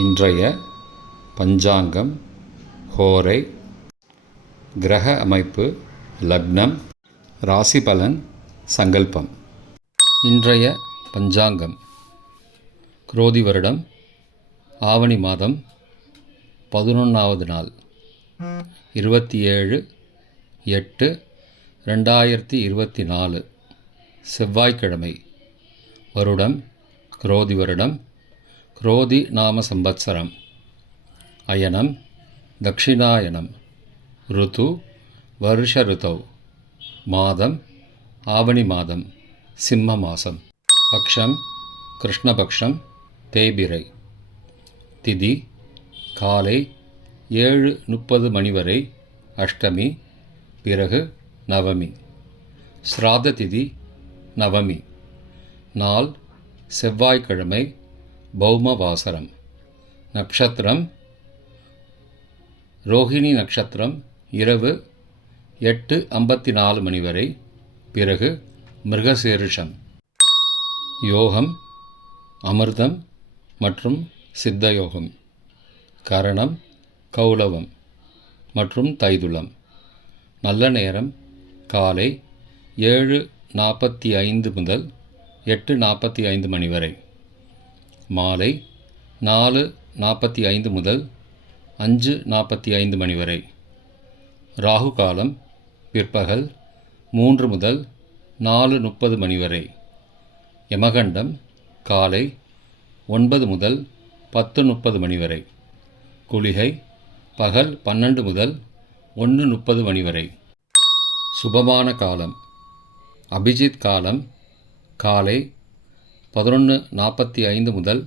இன்றைய பஞ்சாங்கம், ஹோரை, கிரக அமைப்பு, லக்னம், ராசி பலன், சங்கல்பம். இன்றைய பஞ்சாங்கம் குரோதி வருடம் ஆவணி மாதம் 11வது நாள் 27/8/2024 செவ்வாய்க்கிழமை. வருடம் குரோதி வருடம், குரோதி நாம சம்பத்சரம். அயனம் தக்ஷிணாயனம். ருது வருஷ ருதௌ. மாதம் ஆவணி மாதம், சிம்ம மாதம். பக்ஷம் கிருஷ்ணபக்ஷம், தேய்பிறை. திதி காலை 7:30 மணி வரை அஷ்டமி, பிறகு நவமி. ஸ்ராத்த திதி நவமி. நாள் செவ்வாய்க்கிழமை, பௌமவாசரம். நட்சத்திரம் ரோஹிணி நட்சத்திரம் இரவு 8:54 மணி வரை, பிறகு மிருகசீரிஷம். யோகம் அமிர்தம் மற்றும் சித்தயோகம். கரணம் கௌலவம் மற்றும் தைதுளம். நல்ல நேரம் காலை 7:45 முதல் 8:45 மணி வரை. மாலை 4:45 முதல் 5:45 மணி வரை. ராகு காலம் பிற்பகல் 3 முதல் 4:30 மணி வரை. யமகண்டம் காலை 9 முதல் 10:30 மணி வரை. குளிகை பகல் 12 முதல் 1:30 மணி வரை. சுபமான காலம் அபிஜித் காலம் காலை 11:45 முதல்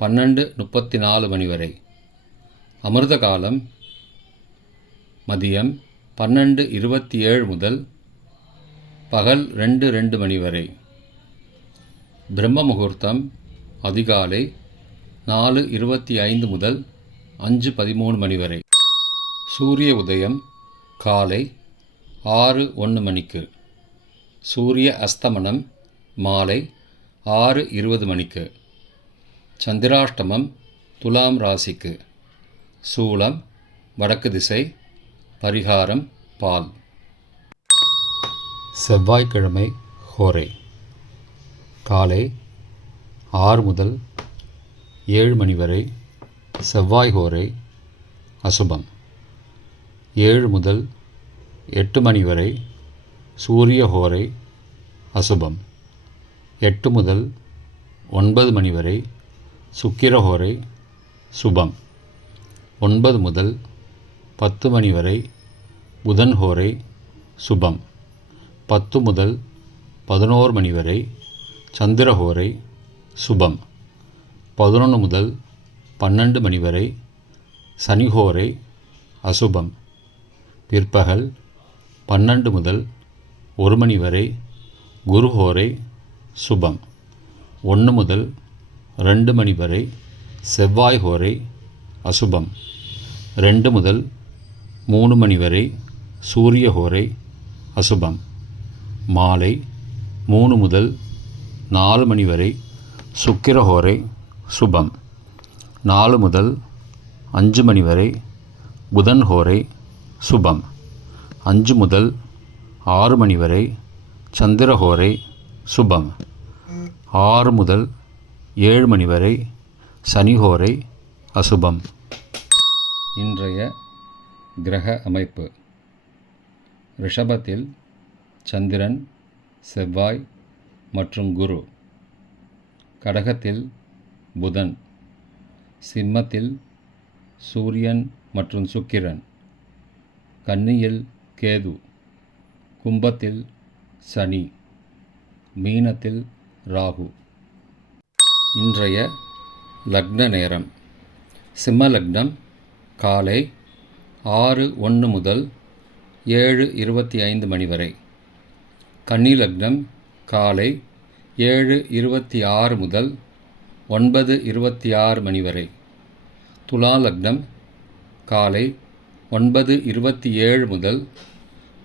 12:34 மணி வரை. அமிர்த காலம் மதியம் 12:27 முதல் பகல் 2:02 மணி வரை. பிரம்ம முகூர்த்தம் அதிகாலை 4:25 முதல் 5:13 மணி வரை. சூரிய உதயம் காலை 6:01 மணிக்கு. சூரிய அஸ்தமனம் மாலை 6:20 மணிக்கு. சந்திராஷ்டமம் துலாம் ராசிக்கு. சூலம் வடக்கு திசை. பரிகாரம் பால். செவ்வாய்க்கிழமை ஹோரை காலை 6 முதல் 7 மணி வரை செவ்வாய் ஹோரை அசுபம். 7 முதல் 8 மணி வரை சூரிய ஹோரை அசுபம். 8 முதல் 9 மணி வரை சுக்கிரஹோரை சுபம். 9 முதல் 10 மணி வரை புதன் ஹோரை சுபம். 10 முதல் 11 மணி வரை சந்திரஹோரை சுபம். 11 முதல் 12 மணி வரை சனிஹோரை அசுபம். பிற்பகல் 12 முதல் 1 மணி வரை குருஹோரை சுபம். 1 முதல் 2 மணி வரை செவ்வாய் ஹோரை அசுபம். 2 முதல் 3 மணி வரை சூரிய ஹோரை அசுபம். மாலை 3 முதல் 4 மணி வரை சுக்கிர ஹோரை சுபம். 4 முதல் 5 மணி வரை புதன் ஹோரை சுபம். 5 முதல் 6 மணி வரை சந்திரஹோரை சுபம். 6 முதல் 7 மணி வரை சனிஹோரை அசுபம். இன்றைய கிரக அமைப்பு. ரிஷபத்தில் சந்திரன், செவ்வாய் மற்றும் குரு. கடகத்தில் புதன். சிம்மத்தில் சூரியன் மற்றும் சுக்கிரன். கன்னியில் கேது. கும்பத்தில் சனி. மீனத்தில் ராகு. இன்றைய லக்ன நேரம். சிம்ம லக்னம் காலை 6:01 முதல் 7:25 மணி வரை. கன்னி லக்னம் காலை 7:26 முதல் 9:26 மணி வரை. துலா லக்னம் காலை 9:27 முதல்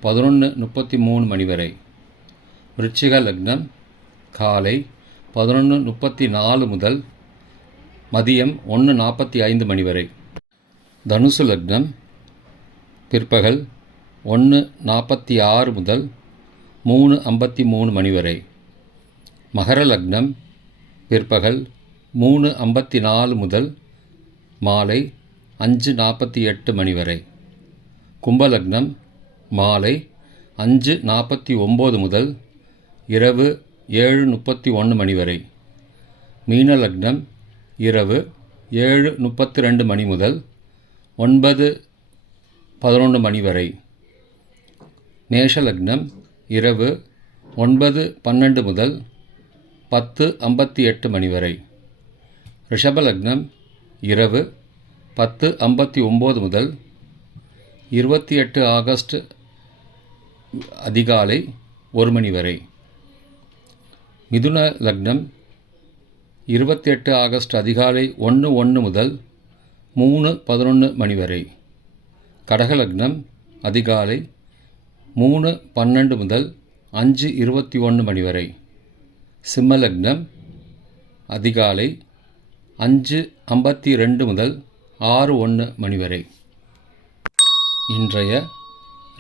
11:33 மணி வரை. விருச்சிக லக்னம் காலை 11:34 முதல் மதியம் 1:45 மணி வரை. தனுசு லக்னம் பிற்பகல் 1:46 முதல் 3:53 மணி வரை. மகர லக்னம் பிற்பகல் 3:54 முதல் மாலை 5:48 மணி வரை. கும்பலக்னம் மாலை 5:49 முதல் இரவு 7:31 மணி வரை. மீன லக்னம் இரவு 7:32 மணி முதல் 9:11 மணி வரை. மேஷ லக்னம் இரவு 9:12 முதல் 10:58 மணி வரை. ரிஷப லக்னம் இரவு 10:59 முதல் 28 ஆகஸ்ட் அதிகாலை 1 மணி வரை. மிதுன லக்னம் 28 ஆகஸ்ட் அதிகாலை 1:01 முதல் 3:11 மணி வரை. கடக லக்னம் அதிகாலை 3:12 முதல் 5:21 மணி வரை. சிம்ம லக்னம் அதிகாலை 5:52 முதல் 6:01 மணி வரை. இன்றைய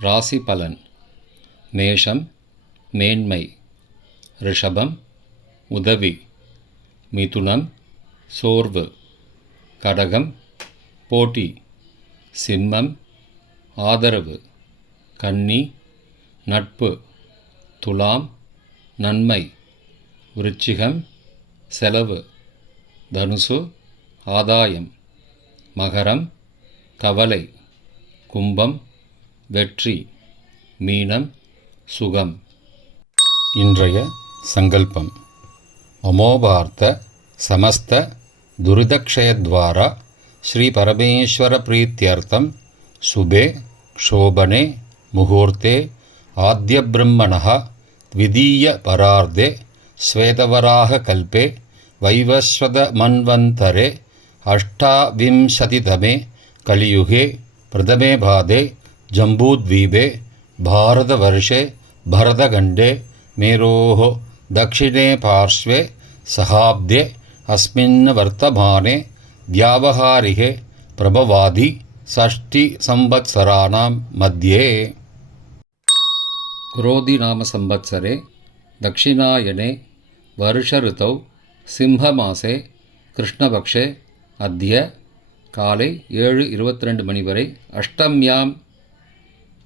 ராசி பலன். மேஷம் மேன்மை, ரிஷபம் உதவி, மிதுனம் சோர்வு, கடகம் போட்டி, சிம்மம் ஆதரவு, கன்னி நட்பு, துலாம் நன்மை, விருச்சிகம் செலவு, தனுசு ஆதாயம், மகரம் கவலை, கும்பம் வெற்றி, மீனம் சுகம். இன்றைய சங்கல்பம். அமோபார்த்த சமஸ்த துரிதக்ஷயத்வாரா ஸ்ரீ பரமேஸ்வர பிரீத்யர்த்தம் சுபே க்ஷோபனே முகூர்த்தே ஆத்ய பிரம்மணः த்விதீய பரார்த்தே ஸ்வேதவராக கல்பே வைவஸ்வத மன்வந்தரே அஷ்டாவிம்சதிதமே கலியுகே பிரதமே பாதே ஜம்பூத்வீபே பாரதவர்ஷே பரதகண்டே மேரோः दक्षिणे पार्श्वे सहाब्दे अस्मिन् वर्तमाने व्यावहारिके प्रभवादि षष्टिसंवत्सराणां मध्ये. क्रोधि नाम संवत्सरे दक्षिणायने वर्षऋतौ सिंहमासे कृष्णपक्षे अद्य काले 7:22 मणि वரை अष्टम्यां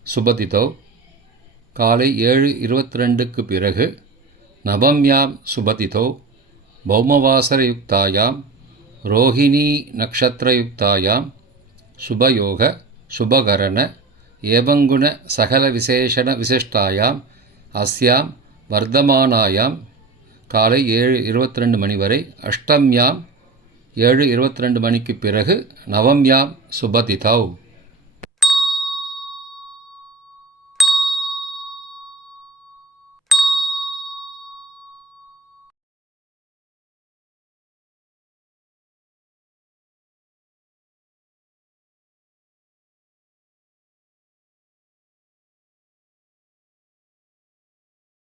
சுபதிதோ காலை 7:22க்கு பிறகு நவம்யாம் சுபதிதோ பௌமவாசரயுக்தாயாம் ரோஹிணி நக்ஷத்ரயுக்தாயாம் சுபயோக சுபகரண ஏவங்குண சகல விசேஷண விசிஷ்டாயாம் அஸ்யாம் வர்த்தமானாயாம் காலை 7:22 மணி வரை அஷ்டம்யாம் 7:22 மணிக்கு பிறகு நவம்யாம் சுபதிதௌ